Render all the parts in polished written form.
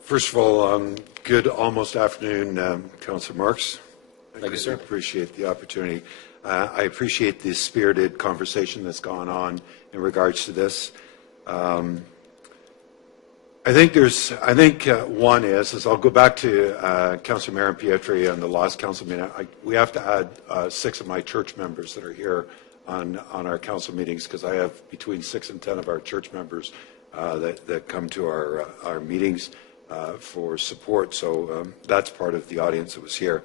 First of all, good almost afternoon, Councillor Marks. Thank you, sir. I appreciate the opportunity. I appreciate the spirited conversation that's gone on in regards to this. I think one is I'll go back to Councillor Marion Pietri on the last council meeting. We have to add 6 of my church members that are here on our council meetings, because I have between 6 and 10 of our church members that come to our meetings for support. So that's part of the audience that was here.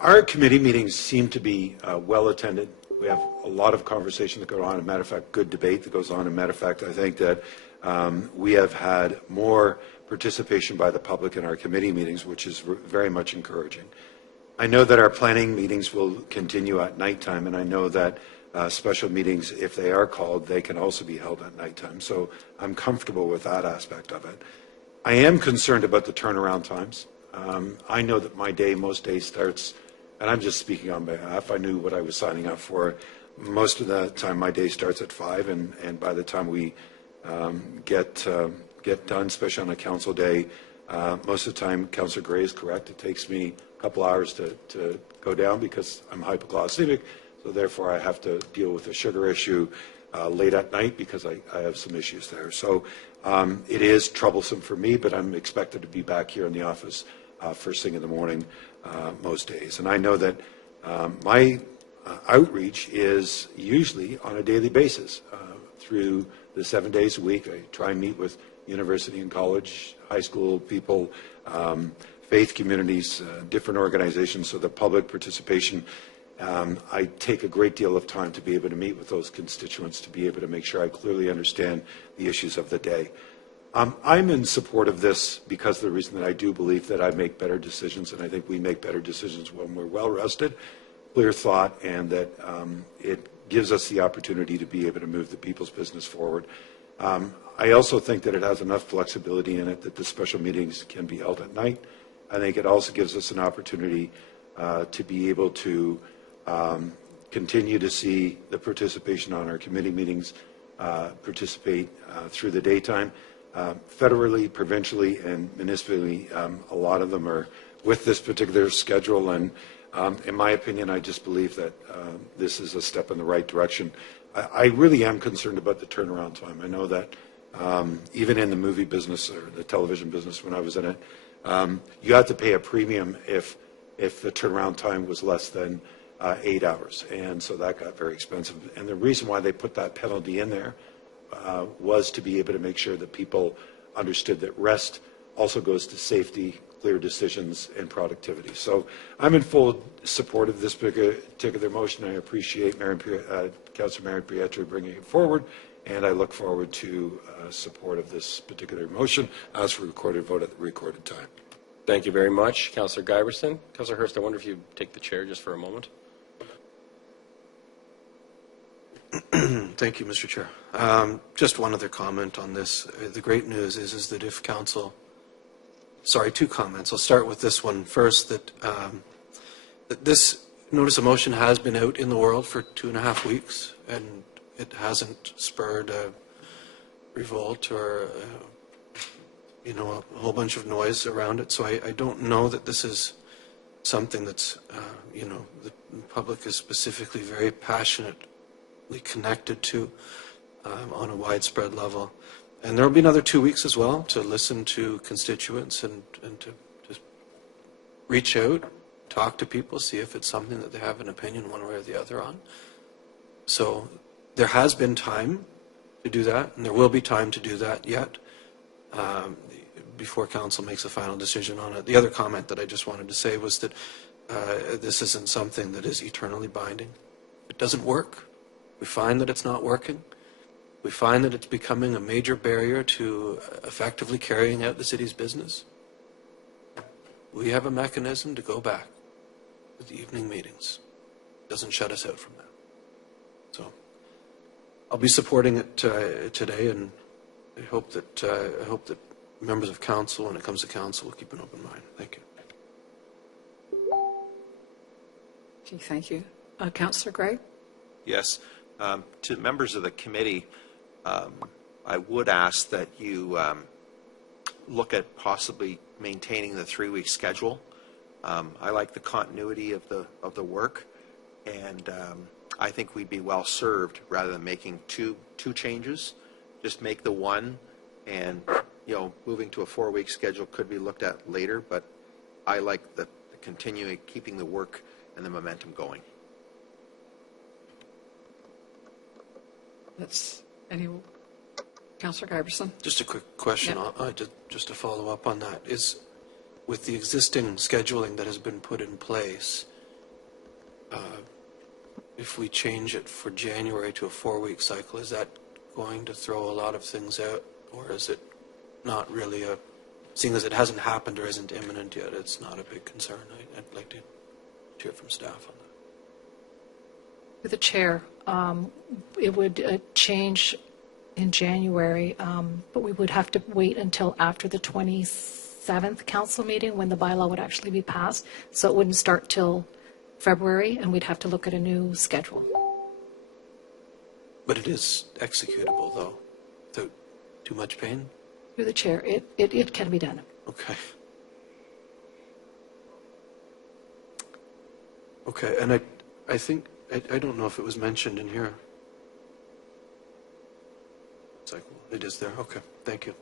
Our committee meetings seem to be well attended. We have a lot of conversation that goes on. As a matter of fact, good debate that goes on. As a matter of fact, I think that we have had more participation by the public in our committee meetings, which is very much encouraging. I know that our planning meetings will continue at nighttime, and I know that special meetings, if they are called, they can also be held at nighttime. So I'm comfortable with that aspect of it. I am concerned about the turnaround times. I know that my day, most days starts, and I'm just speaking on behalf, I knew what I was signing up for. Most of the time my day starts at 5, and by the time we get done, especially on a council day, most of the time, Councillor Gray is correct, it takes me a couple hours to go down because I'm hypoglycemic, so therefore I have to deal with a sugar issue late at night because I have some issues there. So it is troublesome for me, but I'm expected to be back here in the office first thing in the morning most days. And I know that my outreach is usually on a daily basis through the 7 days a week. I try and meet with university and college, high school people, faith communities, different organizations, so the public participation. I take a great deal of time to be able to meet with those constituents, to be able to make sure I clearly understand the issues of the day. I'm in support of this because of the reason that I do believe that I make better decisions, and I think we make better decisions when we're well rested, clear thought, and that it gives us the opportunity to be able to move the people's business forward. I also think that it has enough flexibility in it that the special meetings can be held at night. I think it also gives us an opportunity to be able to continue to see the participation on our committee meetings participate through the daytime. Federally, provincially, and municipally, a lot of them are with this particular schedule, and in my opinion, I just believe that this is a step in the right direction. I really am concerned about the turnaround time. I know that even in the movie business or the television business when I was in it, you had to pay a premium if the turnaround time was less than 8 hours, and so that got very expensive. And the reason why they put that penalty in there was to be able to make sure that people understood that rest also goes to safety, clear decisions, and productivity. So I'm in full support of this particular motion. I appreciate Councillor Marion Pietri bringing it forward, and I look forward to support of this particular motion as for recorded vote at the recorded time. Thank you very much, Councillor Giberson. Councillor Hurst, I wonder if you'd take the chair just for a moment. Thank you, Mr. Chair. Just one other comment on this. The great news is that if council, sorry, 2 comments. I'll start with this one first, that this notice of motion has been out in the world for 2.5 weeks, and it hasn't spurred a revolt or a whole bunch of noise around it. So I don't know that this is something that's the public is specifically very passionately connected to on a widespread level. And there will be another 2 weeks as well to listen to constituents and to just reach out, talk to people, see if it's something that they have an opinion one way or the other on. So there has been time to do that, and there will be time to do that yet before council makes a final decision on it. The other comment that I just wanted to say was that this isn't something that is eternally binding. If it doesn't work, we find that it's not working, we find that it's becoming a major barrier to effectively carrying out the city's business, we have a mechanism to go back to the evening meetings. It doesn't shut us out from that. So I'll be supporting it today, and I hope that members of council, when it comes to council, will keep an open mind. Thank you. Okay, thank you. Councillor Gray? Yes. To members of the committee, I would ask that you look at possibly maintaining the 3-week schedule. I like the continuity of the work, and I think we'd be well served rather than making two changes. Just make the one, and moving to a 4-week schedule could be looked at later. But I like the continuing, keeping the work and the momentum going. That's Councillor Giberson. Just a quick question, just to follow up on that, is with the existing scheduling that has been put in place, if we change it for January to a 4-week cycle, is that going to throw a lot of things out, or is it not really seeing as it hasn't happened or isn't imminent yet, it's not a big concern? I'd like to hear from staff on that. Through the chair, it would change in January, but we would have to wait until after the 27th council meeting when the bylaw would actually be passed. So it wouldn't start till February, and we'd have to look at a new schedule. But it is executable, though, without too much pain? Through the chair, it can be done. Okay. Okay, and I think, I don't know if it was mentioned in here. Cycle. It is there. Okay, thank you.